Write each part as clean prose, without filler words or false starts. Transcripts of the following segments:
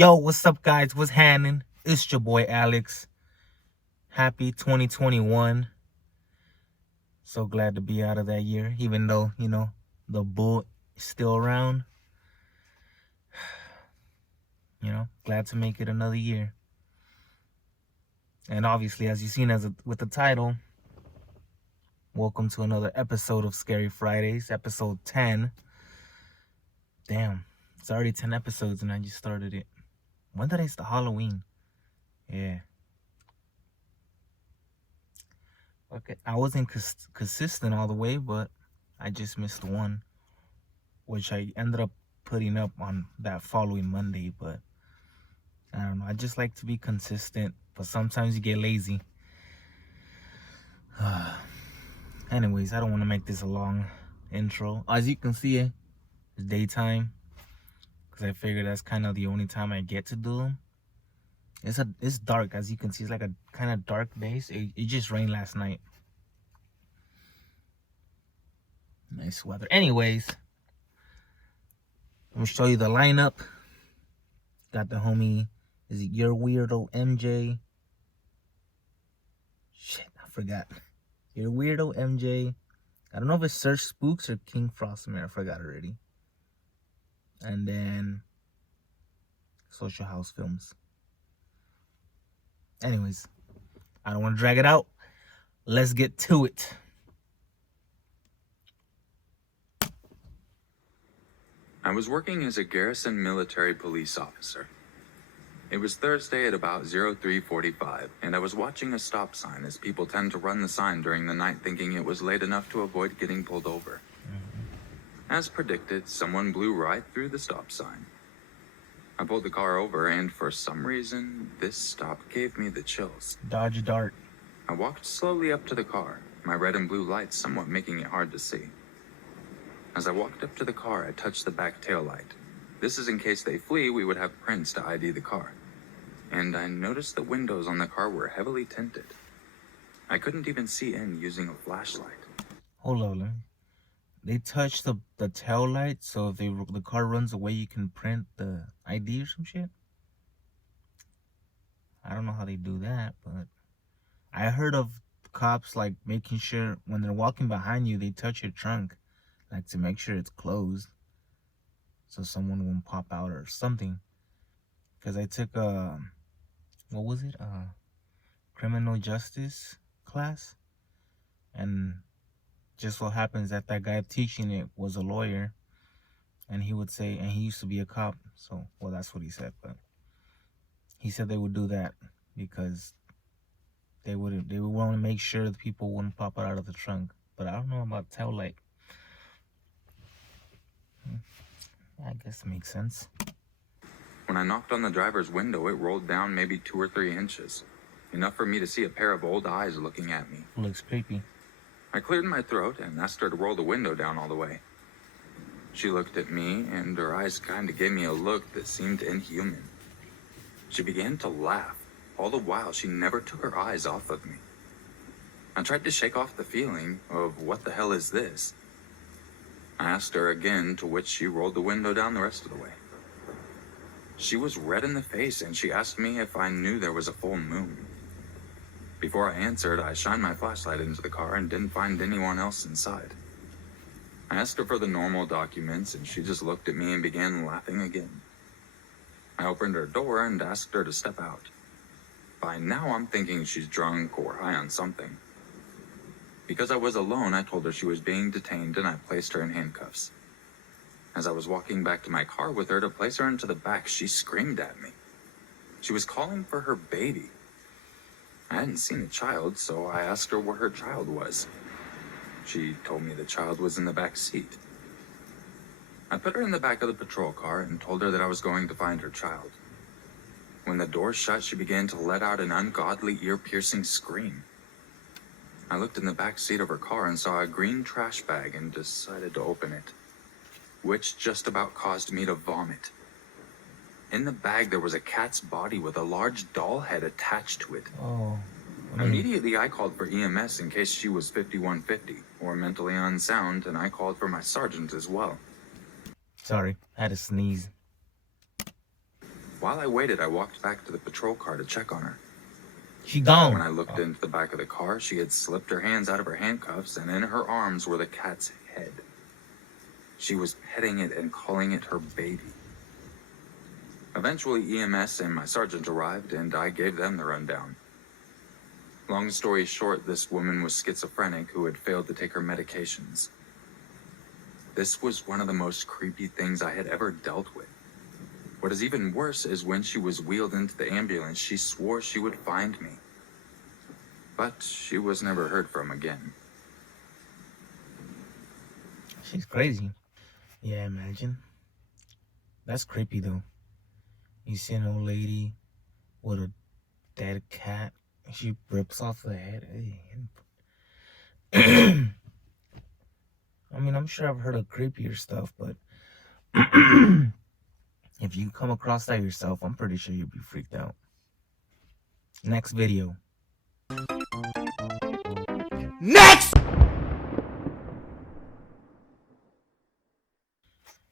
Yo, what's up, guys? What's happening? It's your boy Alex. Happy 2021. So glad to be out of that year, even though, the bull is still around. Glad to make it another year. And obviously, as you've seen with the title, welcome to another episode of Scary Fridays, episode 10. Damn, it's already 10 episodes and I just started it. When did I start Halloween? Yeah. Okay, I wasn't consistent all the way, but I just missed one, which I ended up putting up on that following Monday. But I don't know. I just like to be consistent, but sometimes you get lazy. Anyways, I don't want to make this a long intro. As you can see, it's daytime, because I figure that's kind of the only time I get to do them. It's dark, as you can see. It's like a kind of dark base. It just rained last night. Nice weather. Anyways, I'm gonna show you the lineup. Got the homie, is it yourweirdomj? Shit, I forgot. yourweirdomj. I don't know if it's Search Spooks or kingfrostmare. I forgot already. And then Social House Films. Anyways, I don't want to drag it out. Let's get to it. I was working as a garrison military police officer. It was Thursday at about 03:45, and I was watching a stop sign, as people tend to run the sign during the night thinking it was late enough to avoid getting pulled over. As predicted, someone blew right through the stop sign. I pulled the car over, and for some reason, this stop gave me the chills. Dodge a dart. I walked slowly up to the car, my red and blue lights somewhat making it hard to see. As I walked up to the car, I touched the back taillight. This is in case they flee, we would have prints to ID the car. And I noticed the windows on the car were heavily tinted. I couldn't even see in using a flashlight. Hold on. They touch the tail light, so if the car runs away, you can print the ID or some shit? I don't know how they do that, but I heard of cops like making sure when they're walking behind you, they touch your trunk, like to make sure it's closed, so someone won't pop out or something. Because I took what was it? Criminal justice class, and just so happens that guy teaching it was a lawyer, and he would say, and he used to be a cop, so, well, that's what he said, but he said they would do that because they would want to make sure the people wouldn't pop out of the trunk. But I don't know about tail light. I guess it makes sense. When I knocked on the driver's window, it rolled down maybe 2 or 3 inches, enough for me to see a pair of old eyes looking at me. Looks creepy. I cleared my throat and asked her to roll the window down all the way. She looked at me, and her eyes kind of gave me a look that seemed inhuman. She began to laugh. All the while, she never took her eyes off of me. I tried to shake off the feeling of what the hell is this? I asked her again, to which she rolled the window down the rest of the way. She was red in the face, and she asked me if I knew there was a full moon. Before I answered, I shined my flashlight into the car and didn't find anyone else inside. I asked her for the normal documents, and she just looked at me and began laughing again. I opened her door and asked her to step out. By now, I'm thinking she's drunk or high on something. Because I was alone, I told her she was being detained, and I placed her in handcuffs. As I was walking back to my car with her to place her into the back, she screamed at me. She was calling for her baby. I hadn't seen a child, so I asked her where her child was. She told me the child was in the back seat. I put her in the back of the patrol car and told her that I was going to find her child. When the door shut, she began to let out an ungodly, ear-piercing scream. I looked in the back seat of her car and saw a green trash bag and decided to open it, which just about caused me to vomit. In the bag, there was a cat's body with a large doll head attached to it. Oh. Immediately, I called for EMS in case she was 5150 or mentally unsound, and I called for my sergeant as well. Sorry, I had to sneeze. While I waited, I walked back to the patrol car to check on her. She gone. When I looked into the back of the car, she had slipped her hands out of her handcuffs, and in her arms were the cat's head. She was petting it and calling it her baby. Eventually, EMS and my sergeant arrived, and I gave them the rundown. Long story short, this woman was schizophrenic who had failed to take her medications. This was one of the most creepy things I had ever dealt with. What is even worse is when she was wheeled into the ambulance, she swore she would find me. But she was never heard from again. She's crazy. Yeah, imagine. That's creepy though. You see an old lady with a dead cat and she rips off the head. I mean, I'm sure I've heard of creepier stuff, but if you come across that yourself, I'm pretty sure you'd be freaked out. Next video. Next!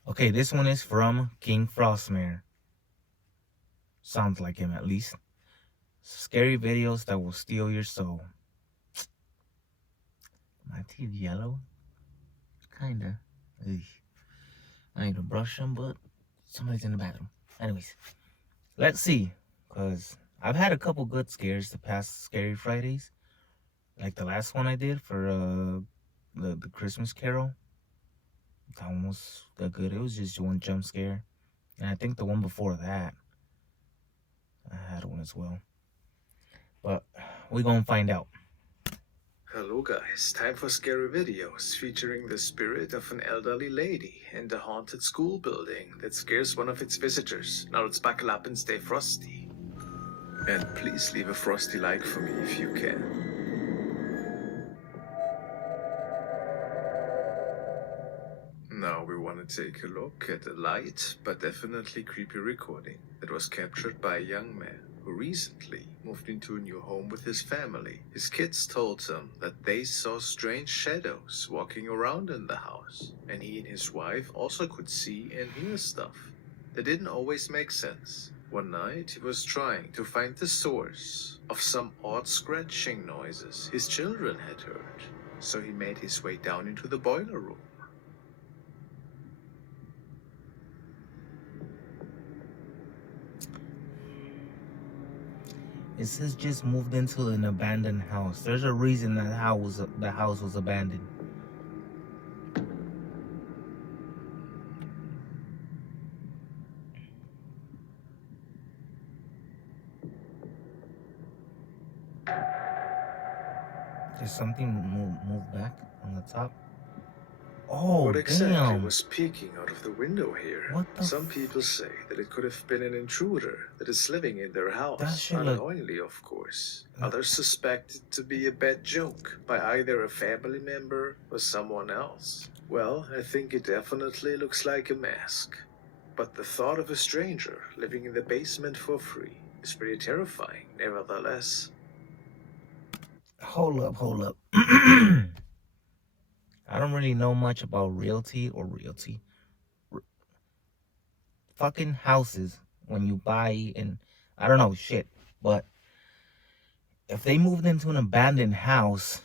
Okay, this one is from Kingfrostmare. Sounds like him, at least. Scary videos that will steal your soul. My teeth yellow? Kinda. Ugh. I need to brush them, but somebody's in the bathroom. Anyways, let's see. Because I've had a couple good scares the past Scary Fridays. Like the last one I did for the Christmas Carol. That one was good. It was just one jump scare. And I think the one before that, I had one as well. But we're going to find out. Hello guys, time for scary videos featuring the spirit of an elderly lady in a haunted school building that scares one of its visitors. Now let's buckle up and stay frosty. And please leave a frosty like for me if you can. Now we want to take a look at a light but definitely creepy recording that was captured by a young man who recently moved into a new home with his family. His kids told him that they saw strange shadows walking around in the house, and he and his wife also could see and hear stuff that didn't always make sense. One night he was trying to find the source of some odd scratching noises his children had heard, so he made his way down into the boiler room. It says just moved into an abandoned house. There's a reason that the house was abandoned. There's something moved back on the top. Oh, What exactly damn. was peeking out of the window here? What the Some people say that it could have been an intruder that is living in their That house, shit look- unknowingly of course. Others suspect it to be a bad joke by either a family member or someone else. Well, I think it definitely looks like a mask. But the thought of a stranger living in the basement for free is pretty terrifying, nevertheless. Hold up. I don't really know much about realty. Fucking houses when you buy, and I don't know shit, but if they moved into an abandoned house,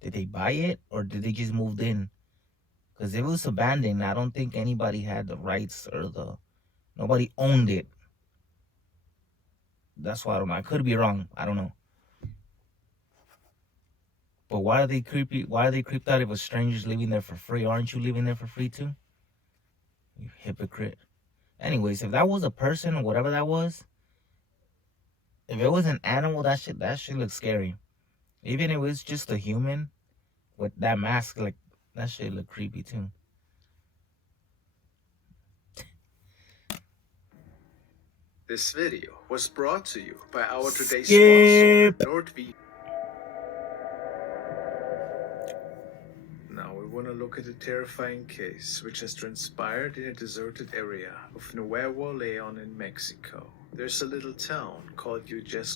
did they buy it or did they just move in? Because if it was abandoned, I don't think anybody had the rights or nobody owned it. That's why I don't know. I could be wrong. I don't know. But why are they creepy? Why are they creeped out if a stranger's living there for free? Aren't you living there for free too? You hypocrite. Anyways, if that was a person or whatever that was, if it was an animal, that shit looks scary. Even if it was just a human with that mask, like that shit look creepy too. This video was brought to you by our today's Skip. sponsor, NordVPN. Now we want to look at a terrifying case which has transpired in a deserted area of Nuevo Leon in Mexico. There's a little town called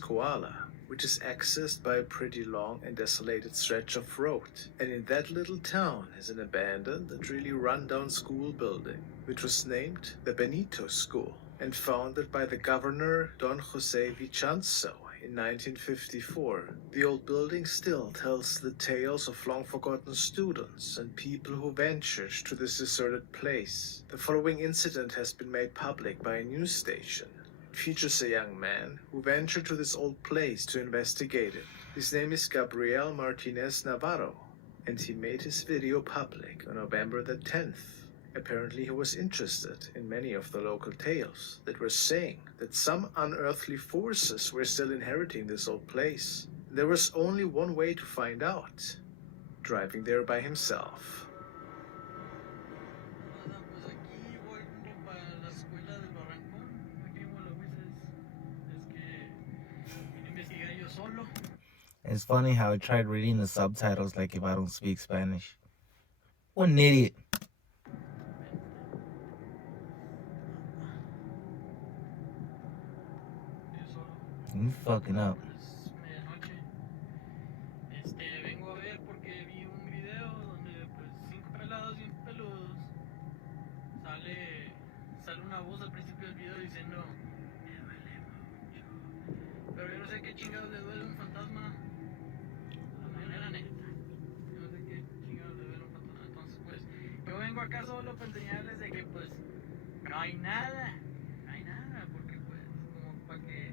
Koala, which is accessed by a pretty long and desolated stretch of road. And in that little town is an abandoned and really run-down school building, which was named the Benito School. and founded by the governor Don Jose Vichanzo in 1954. The old building still tells the tales of long-forgotten students and people who ventured to this deserted place. The following incident has been made public by a news station. It features a young man who ventured to this old place to investigate it. His name is Gabriel Martinez Navarro, and he made his video public on November the 10th. Apparently he was interested in many of the local tales that were saying that some unearthly forces were still inheriting this old place. There was only one way to find out: driving there by himself. It's funny how I tried reading the subtitles like if I don't speak Spanish. What an idiot. You fucking up. Vengo a ver porque vi un video donde pues 5 pelados bien peludos sale una voz al principio del video diciendo me duele mucho, pero yo no sé qué chingados le duele un fantasma, la neta, yo no sé qué chingados le duele un fantasma. Entonces pues yo vengo acá solo para enseñarles de que pues no hay nada, porque pues como para que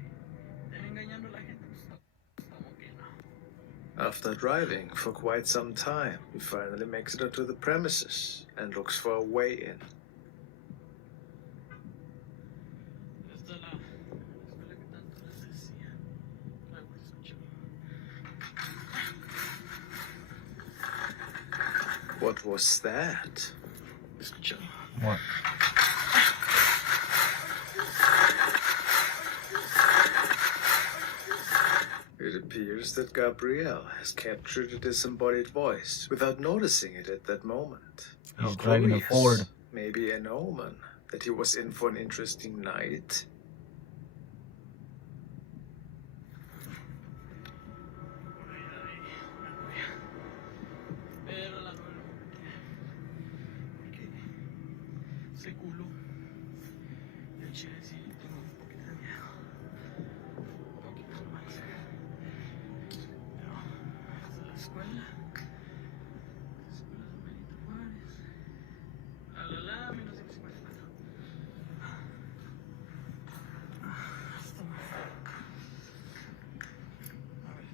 estén engañando a la gente, pues como que no. After driving for quite some time, he finally makes it onto the premises and looks for a way in. Esta es la escuela que tanto les decía. Ay, güey, escucha. What was that? Escucha. What? It appears that Gabriel has captured a disembodied voice without noticing it at that moment. He's driving a Ford. Maybe an omen that he was in for an interesting night. Pero la novela porque ese culo el chile sí tengo un poquito de miedo, un poquito más, pero hasta la escuela de Benito Juárez la 1954 hasta más. A ver,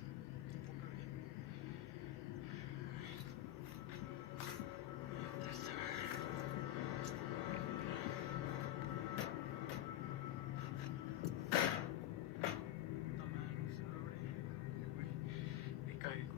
enfoca bien.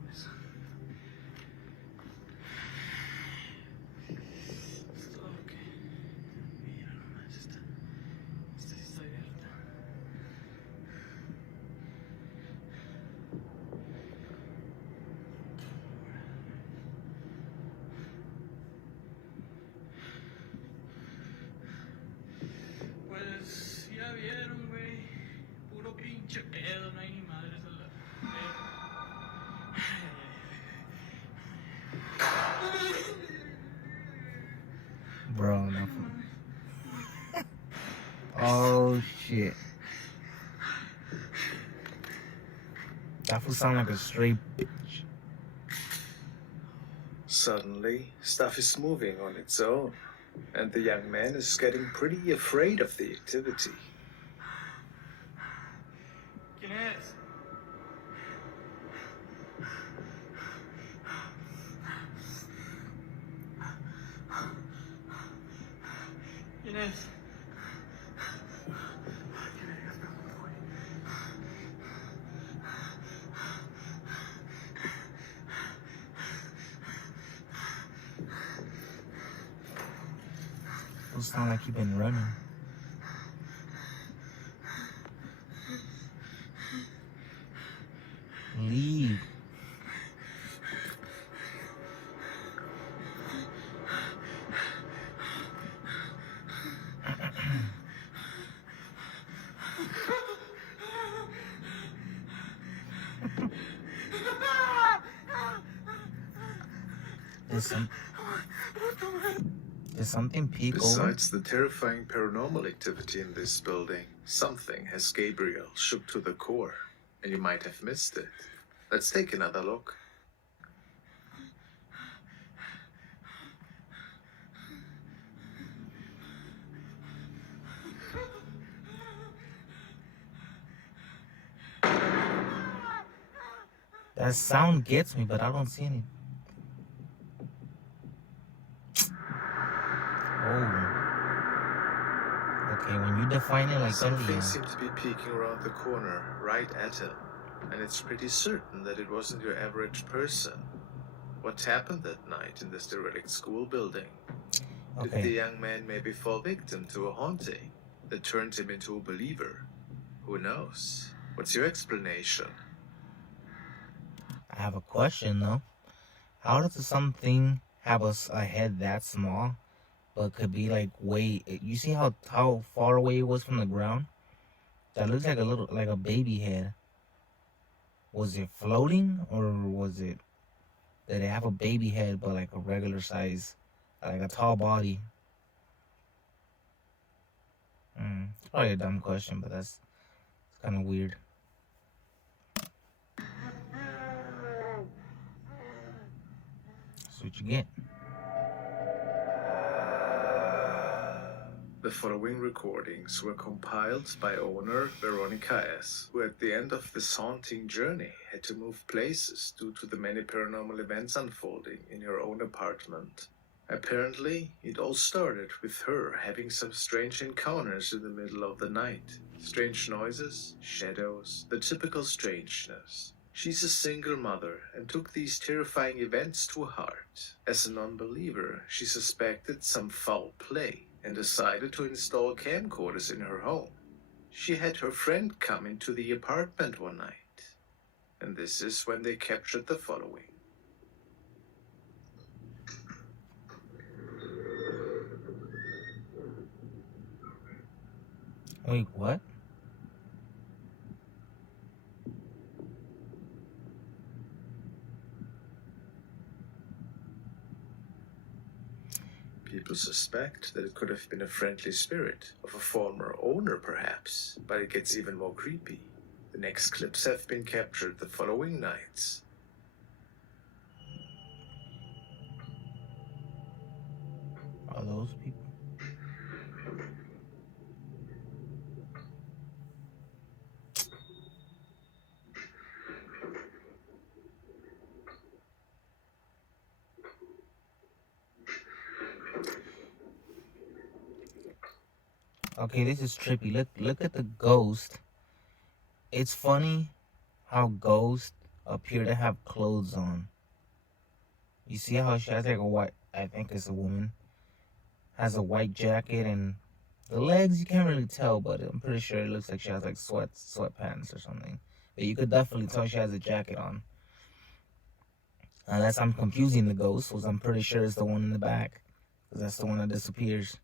Pues ya vieron, güey, puro pinche pedo, no hay ni madres a la Bro, no. Oh shit. That fool sound like a straight bitch. Suddenly, stuff is moving on its own, and the young man is getting pretty afraid of the activity. ¿Quién es? ¿Quién es? It sound like you've been running. Leave. Listen. Did something peek over? Besides the terrifying paranormal activity in this building, something has Gabriel shook to the core, and you might have missed it. Let's take another look. That sound gets me, but I don't see any. Oh. Okay, when you define it like that, Something yeah. seemed to be peeking around the corner, right at him, and it's pretty certain that it wasn't your average person. What happened that night in this derelict school building? Did the Okay. young man maybe fall victim to a haunting that turned him into a believer? Who knows? What's your explanation? I have a question though. How does something have a head that small, but could be like way? You see how far away it was from the ground? That looks like a little like a baby head. Was it floating or was it? Did it have a baby head but like a regular size, like a tall body? It's probably a dumb question, but it's kind of weird. That's what you get. The following recordings were compiled by owner Veronica S., who at the end of this haunting journey had to move places due to the many paranormal events unfolding in her own apartment. Apparently, it all started with her having some strange encounters in the middle of the night. Strange noises, shadows, the typical strangeness. She's a single mother and took these terrifying events to heart. As a non-believer, she suspected some foul play and decided to install camcorders in her home. She had her friend come into the apartment one night, and this is when they captured the following. Wait, what? People suspect that it could have been a friendly spirit of a former owner, perhaps, but it gets even more creepy. The next clips have been captured the following nights. Are those people? Okay, this is trippy. Look at the ghost. It's funny how ghosts appear to have clothes on. You see how she has like a white, I think it's a woman, has a white jacket, and the legs you can't really tell, but I'm pretty sure it looks like she has like sweatpants or something. But you could definitely tell she has a jacket on. Unless I'm confusing the ghost, because I'm pretty sure it's the one in the back, because that's the one that disappears.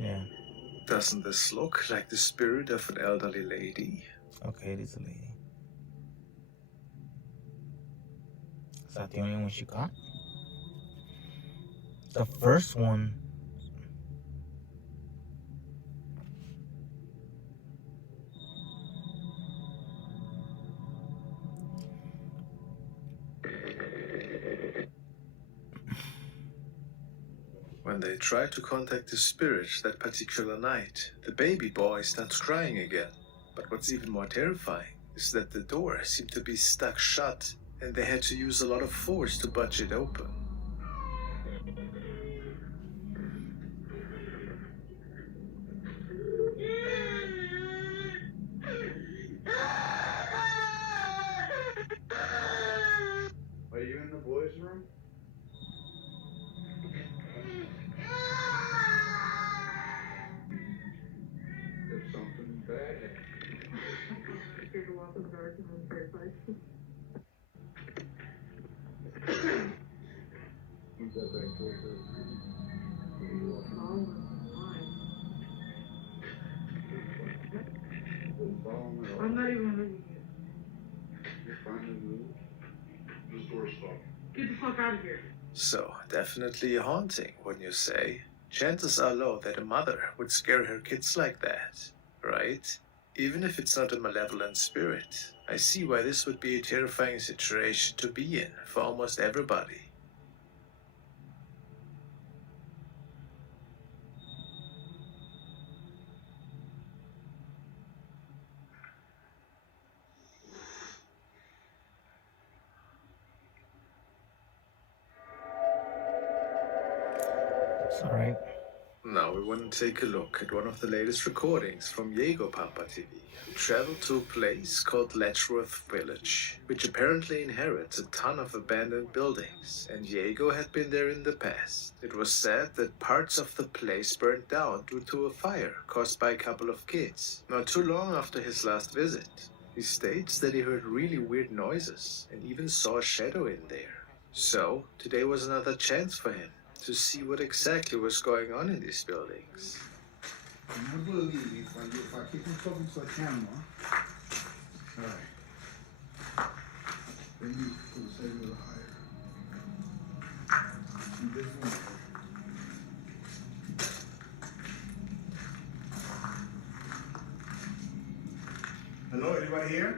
Yeah. Doesn't this look like the spirit of an elderly lady? Okay, it is a lady. Is that the only one she caught? The first one. When they try to contact the spirit that particular night, the baby boy starts crying again. But what's even more terrifying is that the door seemed to be stuck shut, and they had to use a lot of force to budge it open. Are you in the boys' room? If something bad happened. I'm scared to walk in the dark in the first place. Who's that back towards her? I'm not even looking at You're tourist spot. Get the fuck out of here. So, definitely haunting, wouldn't you say? Chances are low that a mother would scare her kids like that, right? Even if it's not a malevolent spirit, I see why this would be a terrifying situation to be in for almost everybody. It's alright. Now we want to take a look at one of the latest recordings from Jago Papa TV, who traveled to a place called Letchworth Village, which apparently inherits a ton of abandoned buildings, and Jago had been there in the past. It was said that parts of the place burned down due to a fire caused by a couple of kids, not too long after his last visit. He states that he heard really weird noises and even saw a shadow in there. So, today was another chance for him to see what exactly was going on in these buildings. I believe if I keep on talking to a camera, alright. Then you will say a little higher. And this one. Hello, anybody here?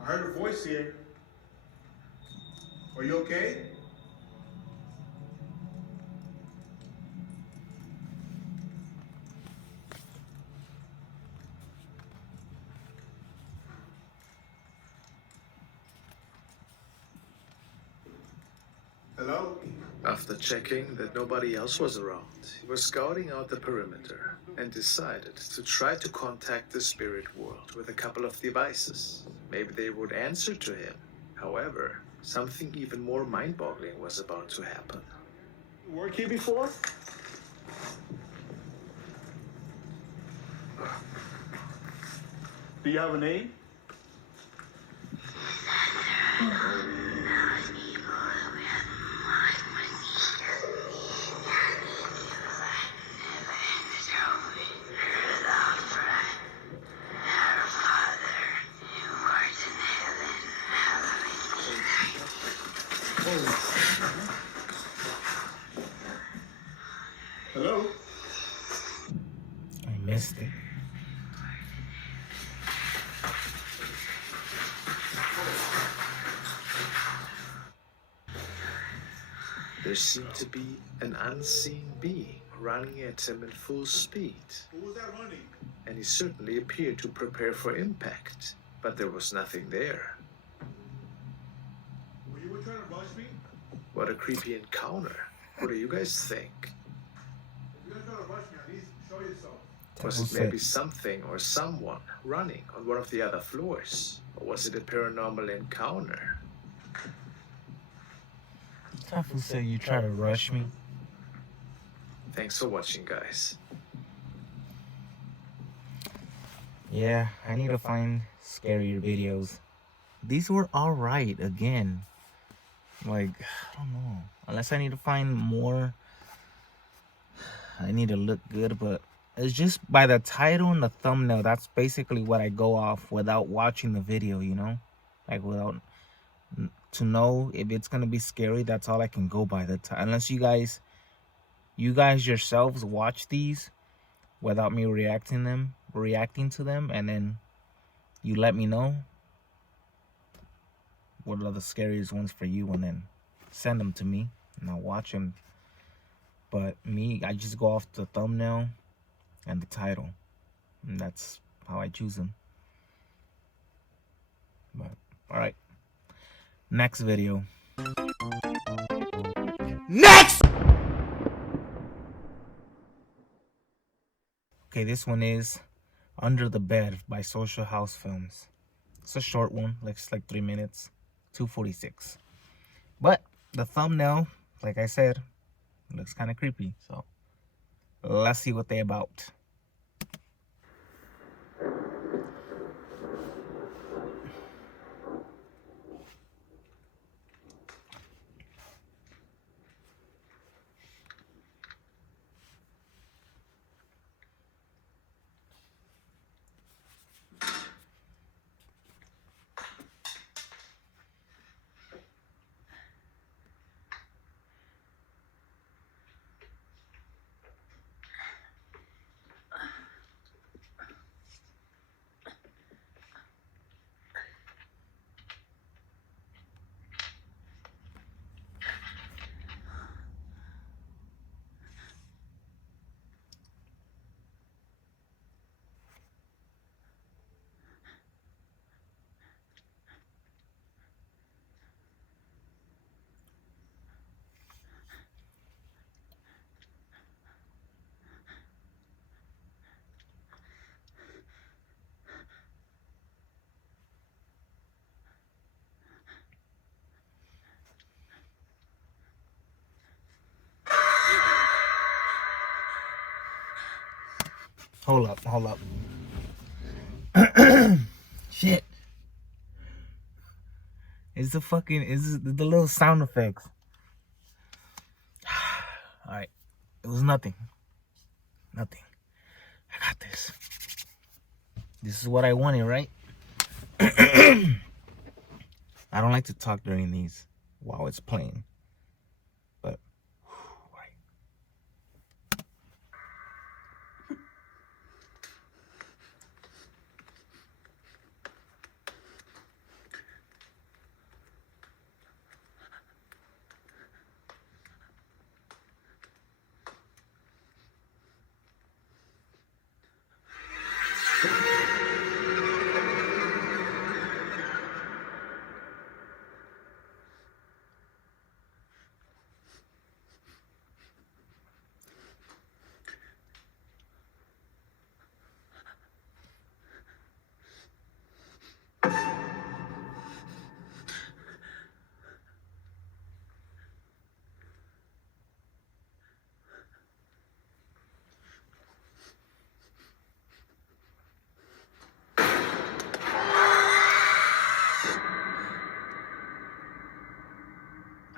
I heard a voice here. Are you okay? Hello? After checking that nobody else was around, he was scouting out the perimeter and decided to try to contact the spirit world with a couple of devices. Maybe they would answer to him. However, something even more mind-boggling was about to happen. You worked here before? Do you have a name? Hello? I missed it. There seemed to be an unseen being running at him at full speed, Who was that running? and he certainly appeared to prepare for impact, but there was nothing there. Were you trying to rush me? What a creepy encounter. What do you guys think? If you're trying to rush me, at least show yourself. Was it maybe something or someone running on one of the other floors? Or was it a paranormal encounter? Tafu said you try to rush me. Thanks for watching, guys. Yeah, I need to find scarier videos. These were alright again. Like, I don't know. Unless I need to find more. I need to look good, but it's just by the title and the thumbnail. That's basically what I go off without watching the video, you know? Like, without to know if it's gonna be scary. That's all I can go by. The time, unless you guys yourselves watch these without me reacting to them, and then you let me know what are the scariest ones for you, and then send them to me and I'll watch them. But me, I just go off the thumbnail and the title, and that's how I choose them. But all right, next video. Next. Okay, this one is Under the Bed by Social House Films. It's a short one, like 3 minutes, 2:46. But the thumbnail, like I said, looks kind of creepy. So let's see what they about. Hold up. Shit. It's the little sound effects. Alright. It was nothing. Nothing. I got this. This is what I wanted, right? I don't like to talk during these while it's playing. But right.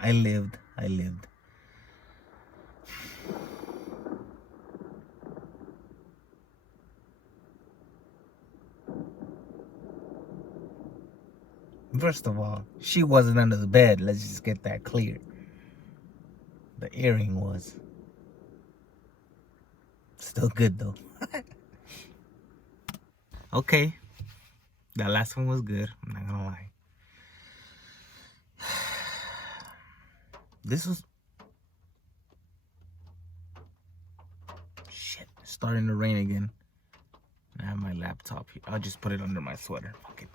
I lived. First of all, she wasn't under the bed. Let's just get that clear. The earring was. Still good though. Okay. That last one was good. I'm not gonna lie. This was... Shit. It's starting to rain again. I have my laptop here. I'll just put it under my sweater. Fuck it.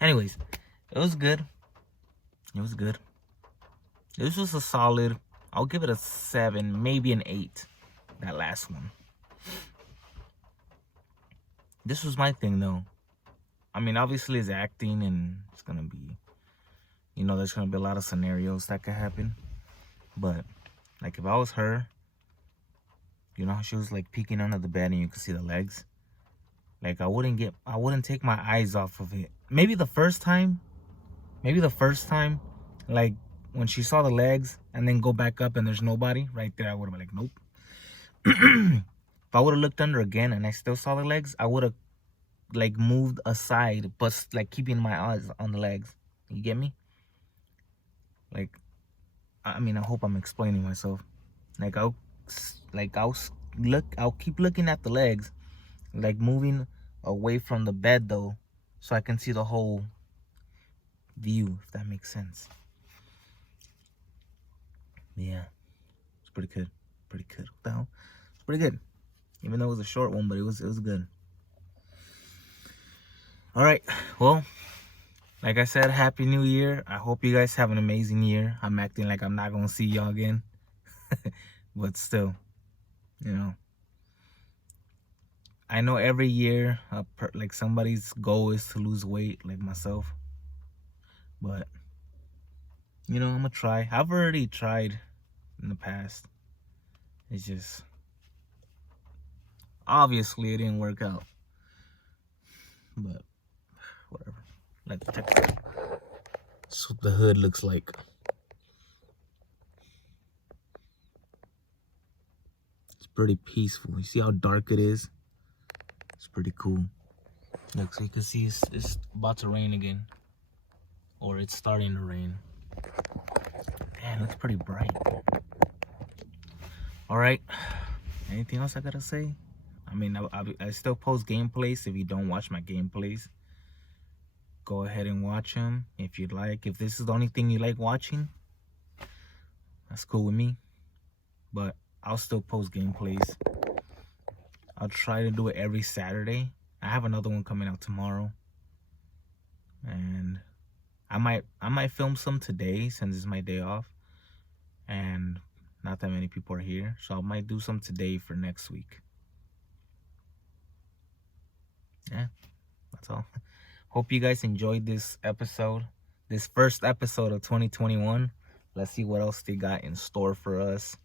Anyways, it was good. This was a solid, I'll give it a 7, maybe an 8. That last one. This was my thing though. I mean, obviously it's acting and it's gonna be, there's gonna be a lot of scenarios that could happen. But like if I was her, how she was like peeking under the bed and you could see the legs. Like I wouldn't take my eyes off of it. Maybe the first time, like when she saw the legs and then go back up and there's nobody right there, I would have been like, nope. If I would have looked under again and I still saw the legs, I would have like moved aside, but like keeping my eyes on the legs. You get me? Like, I mean, I hope I'm explaining myself. Like I'll keep looking at the legs, like moving away from the bed though, so I can see the whole view, if that makes sense. Yeah, it's pretty good. What the hell? It's pretty good. Even though it was a short one, but it was good. All right, well, like I said, Happy New Year. I hope you guys have an amazing year. I'm acting like I'm not gonna see y'all again, but still, I know every year, like somebody's goal is to lose weight, like myself. But I'm gonna try. I've already tried in the past. It's just obviously it didn't work out. But whatever. Like check. That's what the hood looks like. It's pretty peaceful. You see how dark it is? It's pretty cool. Look, so you can see it's about to rain again. Or it's starting to rain. Damn, it's pretty bright. Alright. Anything else I gotta say? I mean, I still post gameplays. If you don't watch my gameplays, go ahead and watch them if you'd like. If this is the only thing you like watching, that's cool with me. But I'll still post gameplays. I'll try to do it every Saturday. I have another one coming out tomorrow. And I might film some today since it's my day off. And not that many people are here. So I might do some today for next week. Yeah, that's all. Hope you guys enjoyed this episode. This first episode of 2021. Let's see what else they got in store for us.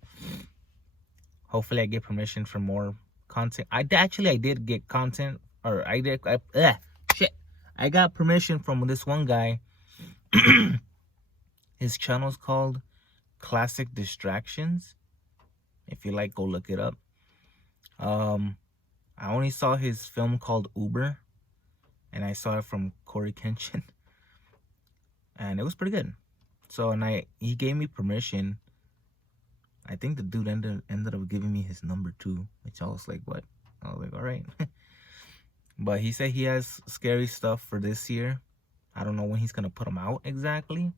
Hopefully I get permission for more content. I did get content, or I got permission from this one guy. His channel's called Classic Distractions. If you like, go look it up. I only saw his film called Uber, and I saw it from Corey Kenshin, and it was pretty good. So, and he gave me permission. I think the dude ended up giving me his number too, which I was like, what? I was like, all right. But he said he has scary stuff for this year. I don't know when he's gonna put them out exactly,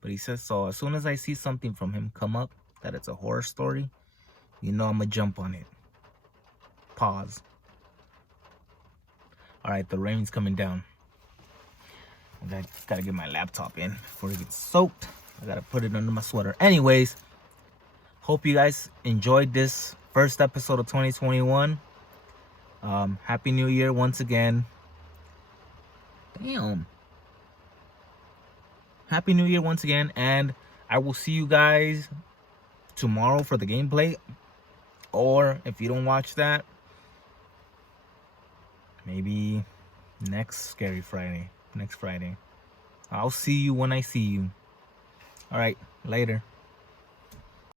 but he says so. As soon as I see something from him come up that it's a horror story, you know I'm gonna jump on it. Pause. All right, the rain's coming down. I gotta get my laptop in before it gets soaked. I gotta put it under my sweater. Anyways, hope you guys enjoyed this first episode of 2021. Happy New Year once again. Damn. Happy New Year once again, and I will see you guys tomorrow for the gameplay. Or if you don't watch that, maybe next Friday. I'll see you when I see you. All right, later.